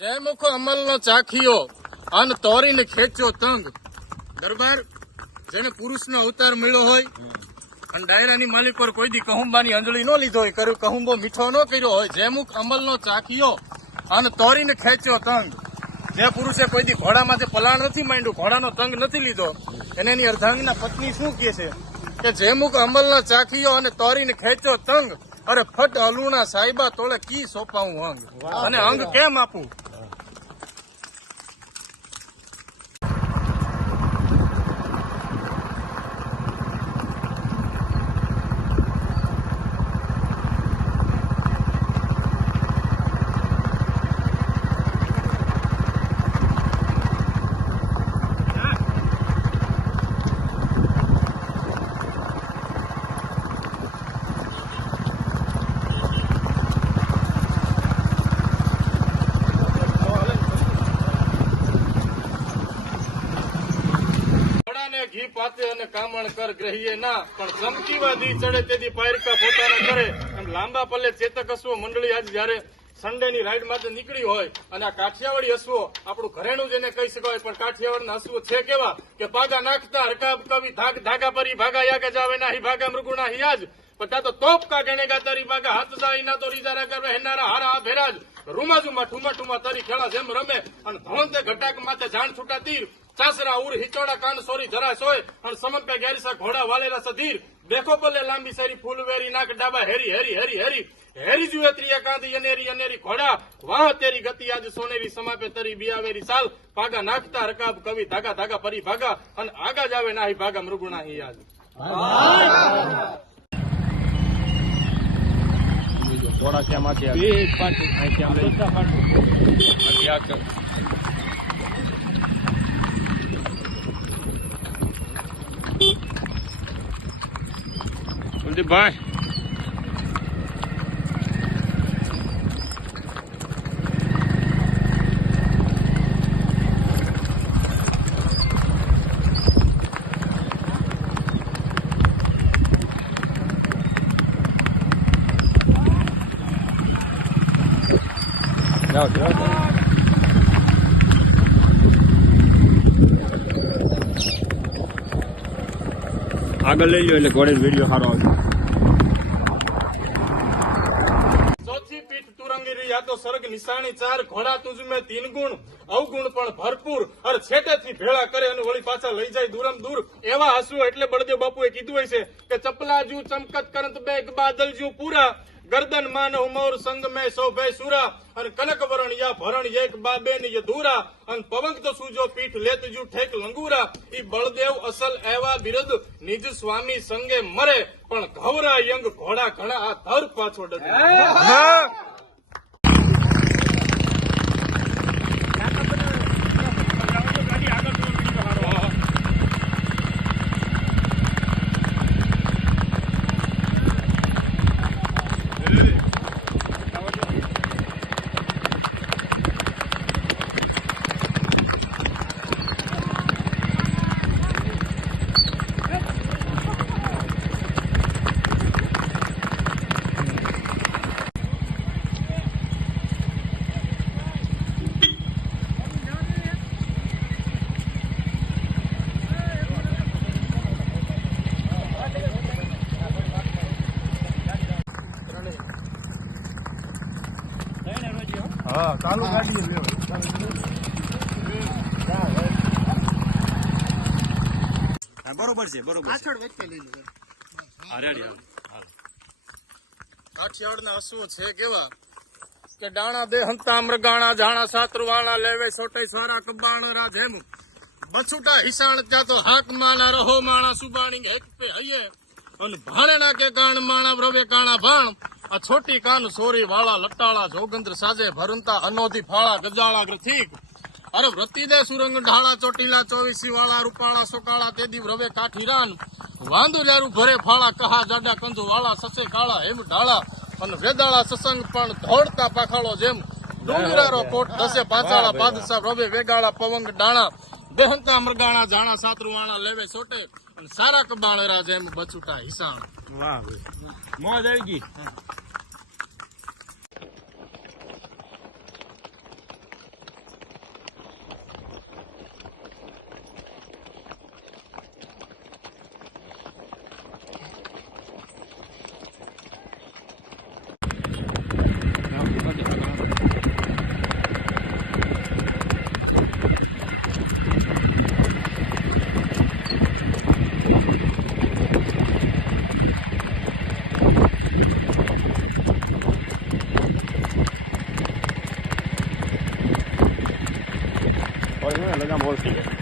જય મુખ અમલનો ચાખીયો અન તોરીને ખેંચ્યો તંગ. દરબાર જેને પુરુષનો અવતાર મળ્યો હોય અને ડાયરાની માલિક પર કોઈ દી કહુંબાની અંજળી ન લીધો હોય, કહુંબો મીઠો ન કર્યો હોય, જે મુખ અમલનો ચાખીયો અને તોરીને ખેંચ્યો તંગ. જે પુરુષે કોઈ દી ઘોડામાંથી પલાણ નથી માંડ્યું, ઘોડાનો તંગ નથી લીધો, એને એની અર્ધાંગના પત્ની શું કહે છે કે જે મુખ અમલનો ચાખીયો અને તોરીને ખેંચ્યો તંગ. અરે ફટ અલુણા સાહેબા તોળે કી સોંપાવું અંગ, અને અંગ કેમ આપું? ઘી પાતે અને કામણ કર ગ્રહીએ ના, પણ ચમકીવા દી ચડે તેથી પાયરકા પોતાના કરે. એમ લાંબા પલ્લે ચેતક અશ્વો મંડળી આજ જયારે સન્ડે ની રાઈડ માટે નીકળી હોય અને આ કાઠિયાવાડી અશ્વો આપણું ઘરેણું જેને કહી શકાય, પણ કાઠિયાવાડના અશ્વો છે કેવા કે પાગા નાખતા હરકાબ કવિ ધાગા પરી ભાગા યાગે જાવે નાહી ભાગા મૃગુણા હિયાજ. પણ તો તોપ કા ગણે ગાતારી ભાગા હાથ જાય ના તો રીજારા કરવે હેનારા હારા ભેરાજ. રૂમાજુમાં ઠુમા ઠુમા તરી ખેલા જેમ રમે અને ધોંતે ઘટાક માથે જાણ છૂટા તીર. ચાસરા ઉર હિચોડા કાન સોરી જરા સોય અને સમંપે ગેરીસા ઘોડા વાલેલા સધીર. દેખો પલ્લે લાંબી સારી ફૂલવેરી નાક ડાબા હેરી હેરી હેરી હેરી હેરી જુએ ત્રિયા કાંધી અનેરી અનેરી ઘોડા. વાહ તેરી ગતિ આજ સોનેરી સમાપે તરી બિયાવેરી સાલ. પાગા નાખતા રકાબ કવિ ધાગા ધાગા પરી ભાગા અને આગા જાવે નાહી ભાગા મૃગુણા હી યાદ. થોડા ક્યાં ભાઈ આગળ લઈ લો એટલે ઘોડે વિડીયો સારો આવશે. ચોથી પીઠ તુરંગી રહી આ તો સરગ નિશાની ચાર. ઘોડા તુજ મેં તીન ગુણ અવગુણ પણ ભરપૂર. અરે છેટેથી ભેળા કરે અને વળી પાછા લઈ જાય દૂરમ દૂર. એવા હસવું એટલે બળદેવ બાપુએ કીધું હોય છે કે ચપલા જુ ચમકત કરંત બેગ બાદલ જુ પૂરા. ગરદન માન ઉમોર સંગ મેં શોભે સુરા. અને કનક વરણ યા ભરણ એક બાબે ની યધુરા. અને પવંગ તો સૂજો પીઠ લેત જુ ઠેક લંગુરા. ઈ બળદેવ અસલ એવા બિરદ નિજ સ્વામી સંગે મરે. પણ ઘવરા યંગ ઘોડા ઘણા આ ધર પાછો ડગે. હા ચાલુ ગાડી બરોબર છે, બરોબર. કાઠિયાવાડના અશ્વો છે કેવા કે ડાણા દે હંતા મૃગાણા જાણા સાતરવાણા લેવે સોટે સારા કબાણ રાધેમ. બછુટા હિસાણ ત્યાં તો હાક માણા રહો માણા સુબાણી હેક પે હૈયે. અને ભાણેના કે ગાણ માણા રવે કાણા ભાણ. આ છોટી કાન સોરી વાળા લટાળા જોગંદ્ર સાજે ભરંતા અનોધી ફાળા ગજાળા ગ્રથિક. અરે વ્રતિદે સુરંગ ઢાળા ચોટીલા ચોવીસી વાળા રૂપાળા સોકાળા તેદી રવે કાઠી રાન. વાંદુ જારું ભરે ફાળા કહા જાડા કંધુ વાળા સસે કાળા હેમ ઢાળા. અને વેદાળા સસંગ પણ ધોળતા પાખાળો જેમ. ડુંગરારો કોટ દસે પાચાળા પાદસા રવે વેગાળા પવંગ ડાણા. બેહંતા મરગાણા જાણા સાતરુવાણા લેવે સોટે. અને સારા કબાણરા જેમ બચુટા હિસાણ. વાહ મોજ આવી ગઈ. હોય ને લગામ ઓલ થઈ જાય.